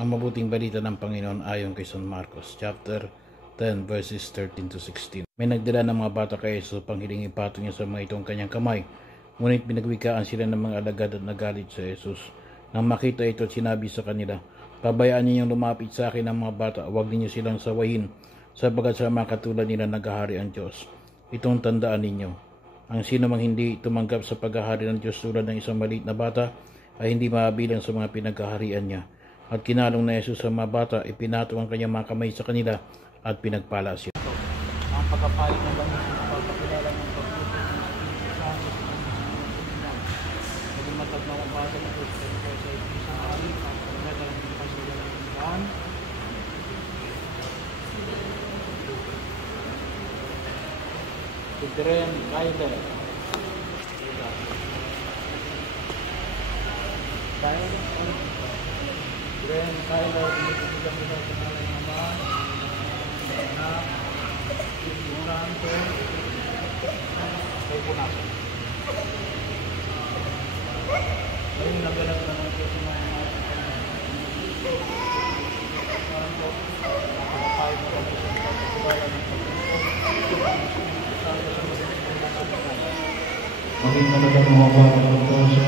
Ang mabuting balita ng Panginoon ayon kay San Marcos, chapter 10, verses 13 to 16. May nagdala ng mga bata kay Jesus upang hiling ipatong niya sa mga itong kanyang kamay. Ngunit pinagwikaan sila ng mga alagad at nagalit sa Jesus. Nang makita ito, sinabi sa kanila, "Pabayaan ninyong lumapit sa akin ang mga bata, huwag ninyo silang sawayin, sapagat sa mga katulad nila naghahari ang Diyos. Itong tandaan ninyo, ang sino mang hindi tumanggap sa paghahari ng Diyos tulad ng isang maliit na bata, ay hindi mabilang sa mga pinaghaharian niya." At kinalong na Jesus sa mga bata, ipinatong ang kanyang mga kamay sa kanila at pinagpala siya. Ang pagkapalit ng bangus ng pagpapakilala ng pagputo ng ating sa naging matag na ang bata ng Diyos sa isang hari at pagkakala ng pagkakala ng daan. Tidren Kyler Tidren Kyler binibigyan nila sa mga Ama na Santo ay punasan. Ngayon naganap naman ito sa mga Santo at kahit na kami sa pagkakilala ng pagkakilala Santo sa mga maging talagang mga bata ng Diyos